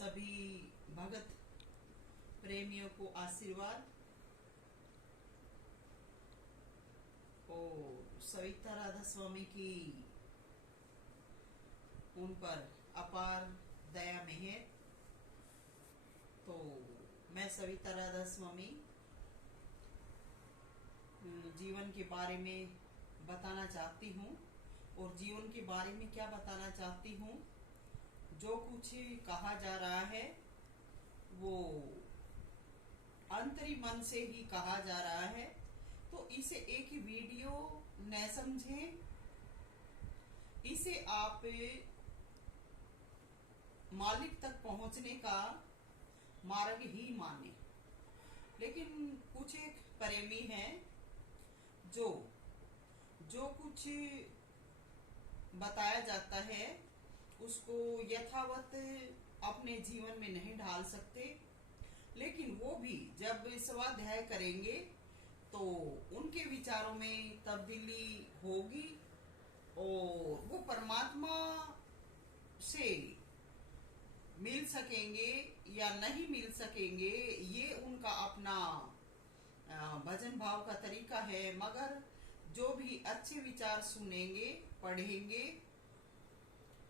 सभी भगत प्रेमियों को आशीर्वाद और सविता राधा स्वामी की उन पर अपार दया मेहर। तो मैं सविता राधा स्वामी जीवन के बारे में बताना चाहती हूँ। और जीवन के बारे में क्या बताना चाहती हूँ, जो कुछ कहा जा रहा है वो अंतरिम मन से ही कहा जा रहा है। तो इसे एक वीडियो न समझें, इसे आप मालिक तक पहुंचने का मार्ग ही माने। लेकिन कुछ एक प्रेमी हैं जो कुछ बताया जाता है उसको यथावत अपने जीवन में नहीं ढाल सकते। लेकिन वो भी जब स्वाध्याय करेंगे तो उनके विचारों में तब्दीली होगी और वो परमात्मा से मिल सकेंगे या नहीं मिल सकेंगे, ये उनका अपना भजन भाव का तरीका है। मगर जो भी अच्छे विचार सुनेंगे, पढ़ेंगे,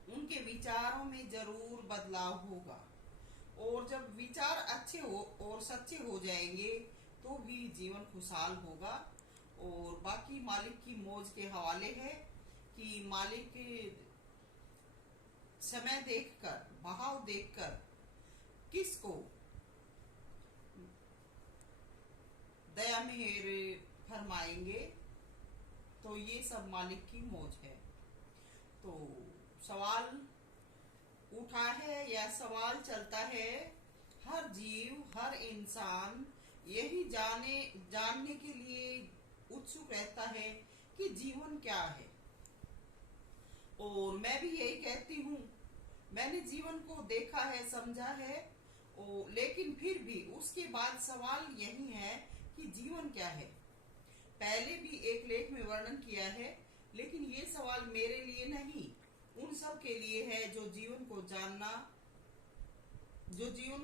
उनके विचारों में जरूर बदलाव होगा। और जब विचार अच्छे हो और सच्चे हो जाएंगे तो भी जीवन खुशहाल होगा। और बाकी मालिक की मौज के हवाले है कि मालिक समय देखकर, बहाव देखकर किसको दया मेहर फरमाएंगे। तो ये सब मालिक की मौज है। तो सवाल उठा है या सवाल चलता है, हर जीव, हर इंसान यही जानने के लिए उत्सुक रहता है कि जीवन क्या है। और मैं भी यही कहती हूँ, मैंने जीवन को देखा है, समझा है। लेकिन फिर भी उसके बाद सवाल यही है कि जीवन क्या है। पहले भी एक लेख में वर्णन किया है, लेकिन ये सवाल मेरे लिए नहीं, उन सब के लिए है जो जीवन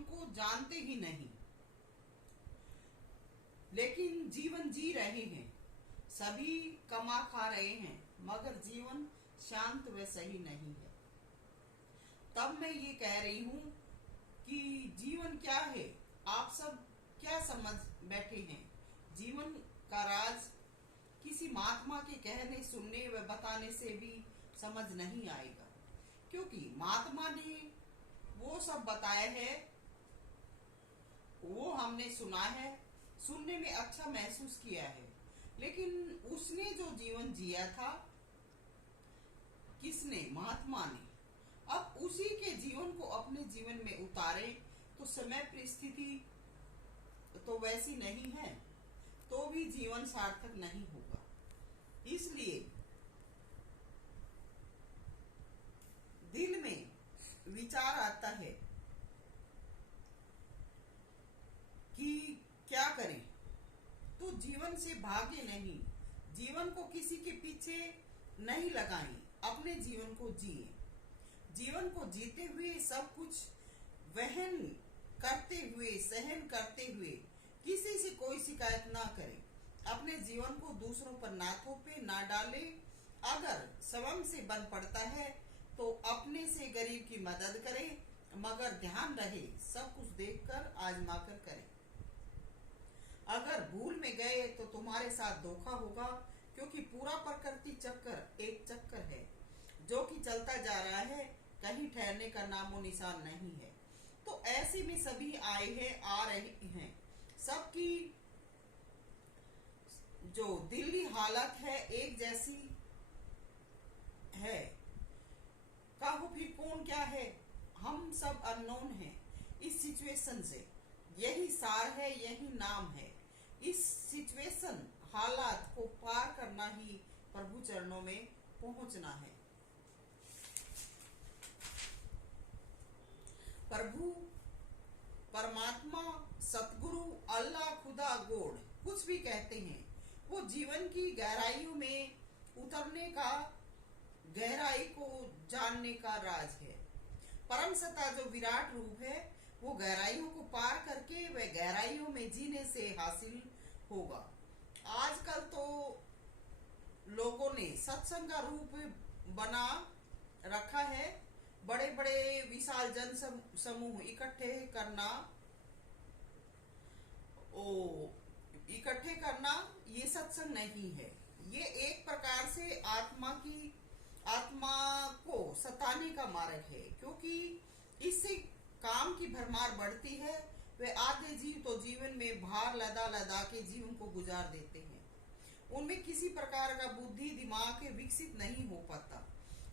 को जानते ही नहीं लेकिन जीवन जी रहे हैं। सभी कमा खा रहे हैं मगर जीवन शांत व सही नहीं है। तब मैं ये कह रही हूँ कि जीवन क्या है। आप सब क्या समझ बैठे हैं? जीवन का राज किसी महात्मा के कहने, सुनने व बताने से भी समझ नहीं आएगा, क्योंकि महात्मा ने वो सब बताया है, वो हमने सुना है, सुनने में अच्छा महसूस किया है। लेकिन उसने जो जीवन जिया था, किसने? महात्मा ने। अब उसी के जीवन को अपने जीवन में उतारे तो समय परिस्थिति तो वैसी नहीं है, तो भी जीवन सार्थक नहीं होगा। इसलिए दिल में विचार आता है कि क्या करें, तो जीवन से भागे नहीं, जीवन को किसी के पीछे नहीं लगाएं, अपने जीवन को जिए। जीवन को जीते हुए, सब कुछ वहन करते हुए, सहन करते हुए, किसी से कोई शिकायत ना करें। अपने जीवन को दूसरों पर ना थोपे, ना डाले। अगर स्वयं से बन पड़ता है तो अपने से गरीब की मदद करें, मगर ध्यान रहे सब कुछ देखकर आजमा कर करें। अगर भूल में गए तो तुम्हारे साथ धोखा होगा, क्योंकि पूरा प्रकृति चक्कर एक चक्कर है जो कि चलता जा रहा है, कहीं ठहरने का नामो निशान नहीं है। तो ऐसे में सभी आए हैं, आ रहे हैं। सबकी जो दिल्ली हालत है एक जैसी है। कहो फिर कौन क्या है, हम सब अननोन हैं इस सिचुएशन से। यही सार है, यही नाम है। इस सिचुएशन, हालात को पार करना ही प्रभु चरणों में पहुंचना है। प्रभु, परमात्मा, सतगुरु, अल्लाह, खुदा, गॉड, कुछ भी कहते हैं, वो जीवन की गहराइयों में उतरने का, गहराई को जानने का राज है। परम सत्ता जो विराट रूप है वो गहराइयों को पार करके वह गहराइयों में जीने से हासिल होगा। आजकल तो लोगों ने सत्संग का रूप बना रखा है। बड़े बड़े विशाल जन समूह इकट्ठे करना ये सत्संग नहीं है। ये एक प्रकार से आत्मा को सताने का मार्ग है, क्योंकि इससे काम की भरमार बढ़ती है। वे आधे जीव तो जीवन में भार लदा लदा के जीवन को गुजार देते हैं। उनमें किसी प्रकार का बुद्धि दिमाग विकसित नहीं हो पाता।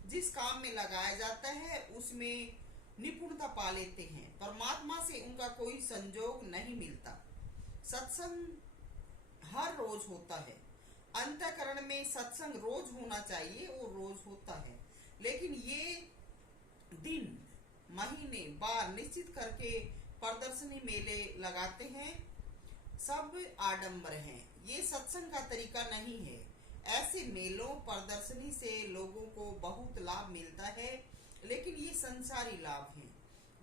जिस काम में लगाया जाता है उसमें निपुणता पा लेते हैं, परमात्मा से उनका कोई संजोग नहीं मिलता। सत्संग हर रोज होता है। अंतःकरण में सत्संग रोज होना चाहिए और रोज होता है, लेकिन ये दिन महीने बार निश्चित करके प्रदर्शनी मेले लगाते हैं। सब आडंबर हैं। ये सत्संग का तरीका नहीं है। ऐसे मेलों प्रदर्शनी से लोगों को बहुत लाभ मिलता है, लेकिन ये संसारी लाभ हैं।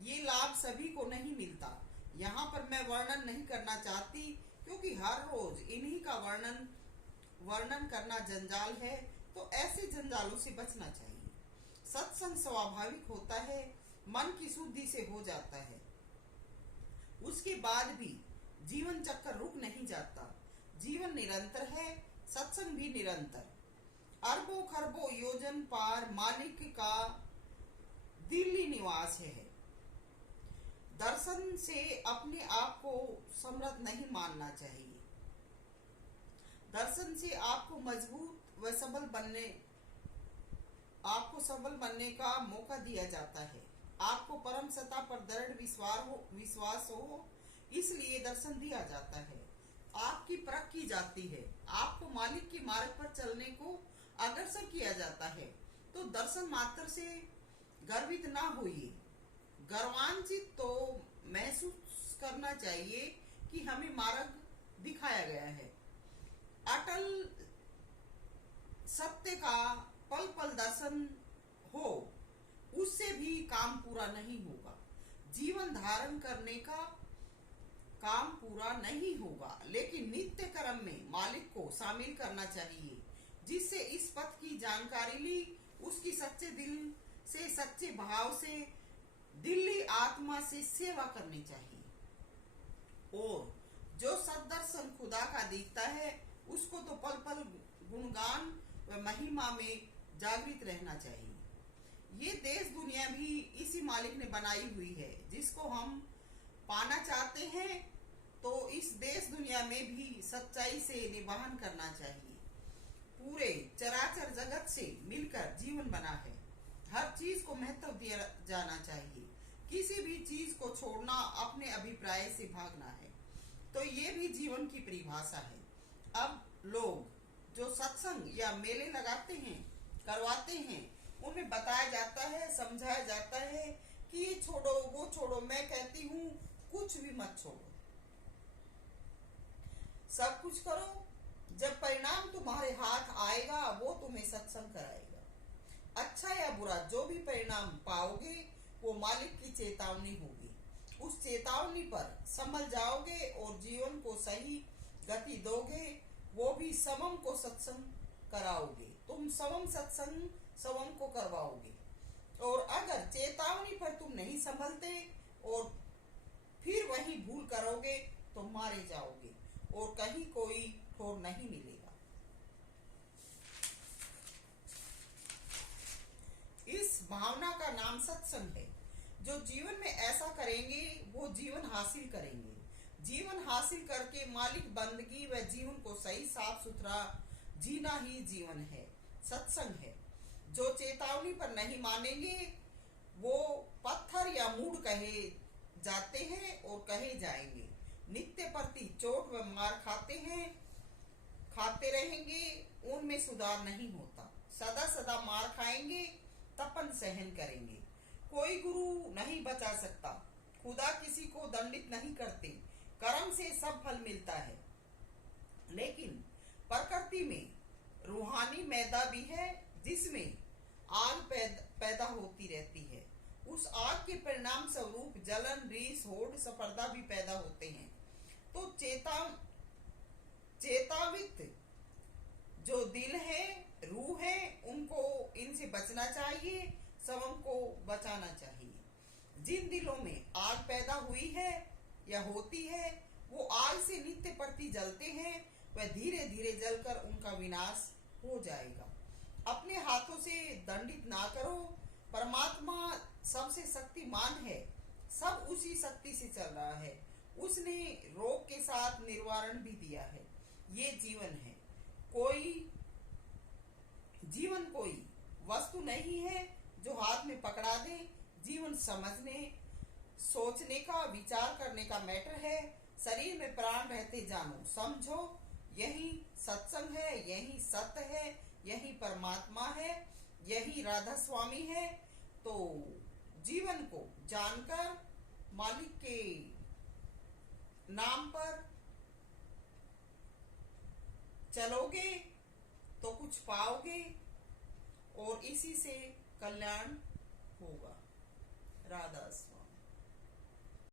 ये लाभ सभी को नहीं मिलता। यहाँ पर मैं वर्णन नहीं करना चाहती, क्योंकि हर रोज इन्हीं का वर्णन करना जंजाल है, तो ऐसे जंजालों से बचना चाहिए। सत्संग स्वाभाविक होता है, मन की शुद्धि से हो जाता है। उसके बाद भी जीवन चक्कर रुक नहीं जाता। जीवन निरंतर है, सत्संग भी निरंतर। अरबों खरबों योजन पार मालिक का दिल्ली निवास है। दर्शन से अपने आप को समर्थ नहीं मानना चाहिए। दर्शन से आपको मजबूत व सबल बनने का मौका दिया जाता है। आपको परम सत्ता पर दृढ़ विश्वास हो, इसलिए दर्शन दिया जाता है। आपकी परख की जाती है। आपको मालिक के मार्ग पर चलने को अग्रसर किया जाता है। तो दर्शन मात्र से गर्वित ना होइए। गर्वान्वित तो महसूस करना चाहिए कि हमें मार्ग दिखाया गया है। अटल सत्य का पल पल दर्शन हो, उससे भी काम पूरा नहीं होगा। जीवन धारण करने का काम पूरा नहीं होगा, लेकिन नित्य कर्म में मालिक को शामिल करना चाहिए। जिससे इस पथ की जानकारी ली, उसकी सच्चे दिल से सच्चे भाव से दिल्ली आत्मा से सेवा करनी चाहिए। और जो सदर्शन खुदा का दिखता है, उसको तो पल पल गुणगान व महिमा में जागृत रहना चाहिए। ये देश दुनिया भी इसी मालिक ने बनाई हुई है। जिसको हम पाना चाहते हैं तो इस देश दुनिया में भी सच्चाई से निवाहन करना चाहिए। पूरे चराचर जगत से मिलकर जीवन बना है। हर चीज को महत्व दिया जाना चाहिए। किसी भी चीज को छोड़ना अपने अभिप्राय से भागना है। तो ये भी जीवन की परिभाषा है। अब लोग जो सत्संग या मेले लगाते हैं, करवाते हैं, उनमें बताया जाता है, समझाया जाता है कि ये छोड़ो वो छोड़ो। मैं कहती हूँ कुछ भी मत छोड़ो, सब कुछ करो। जब परिणाम तुम्हारे हाथ आएगा वो तुम्हें सत्संग कराएगा। अच्छा या बुरा जो भी परिणाम पाओगे वो मालिक की चेतावनी होगी। उस चेतावनी पर संभल जाओगे और जीवन को सही गति दोगे। वो भी समम को सत्संग कराओगे। तुम समम सत्संग समम को करवाओगे। और अगर चेतावनी पर तुम नहीं संभलते और फिर वही भूल करोगे तो मारे जाओगे और कहीं कोई ठोर नहीं मिलेगा। इस भावना का नाम सत्संग है। जो जीवन में ऐसा करेंगे वो जीवन हासिल करेंगे। जीवन हासिल करके मालिक बंदगी व जीवन को सही साफ सुथरा जीना ही जीवन है, सत्संग है। जो चेतावनी पर नहीं मानेंगे वो पत्थर या मूढ़ कहे जाते हैं और कहे जाएंगे। नित्य प्रति चोट व मार खाते रहेंगे, उनमें सुधार नहीं होता। सदा सदा मार खाएंगे, तपन सहन करेंगे। कोई गुरु नहीं बचा सकता। खुदा किसी को दंडित नहीं करते। कर्म से सब फल मिलता है। लेकिन प्रकृति में रूहानी मैदा भी है, जिसमें आग पैदा होती रहती है। उस आग विराग के परिणाम स्वरूप जलन, रीस, होड़, स्पर्धा भी पैदा होते हैं। तो चेतावित जो दिल है, रूह है, उनको इनसे बचना चाहिए, स्वयं को बचाना चाहिए। जिन दिलों में आग पैदा हुई है या होती है, वो आग से नित्य प्रति जलते हैं, वह धीरे धीरे जलकर उनका विनाश हो जाएगा। अपने हाथों से दंडित ना करो। परमात्मा सबसे शक्तिमान है, सब उसी शक्ति से चल रहा है। उसने रोग के साथ निवारण भी दिया है। ये जीवन है, जीवन कोई वस्तु नहीं है जो हाथ में पकड़ा दे। जीवन समझने, सोचने का, विचार करने का मैटर है। शरीर में प्राण रहते जानो, समझो, यही सत्संग है, यही सत्य है, यही परमात्मा है, यही राधा स्वामी है। तो जीवन को जानकर मालिक के नाम पर चलोगे तो कुछ पाओगे और इसी से कल्याण होगा। राधा स्वामी।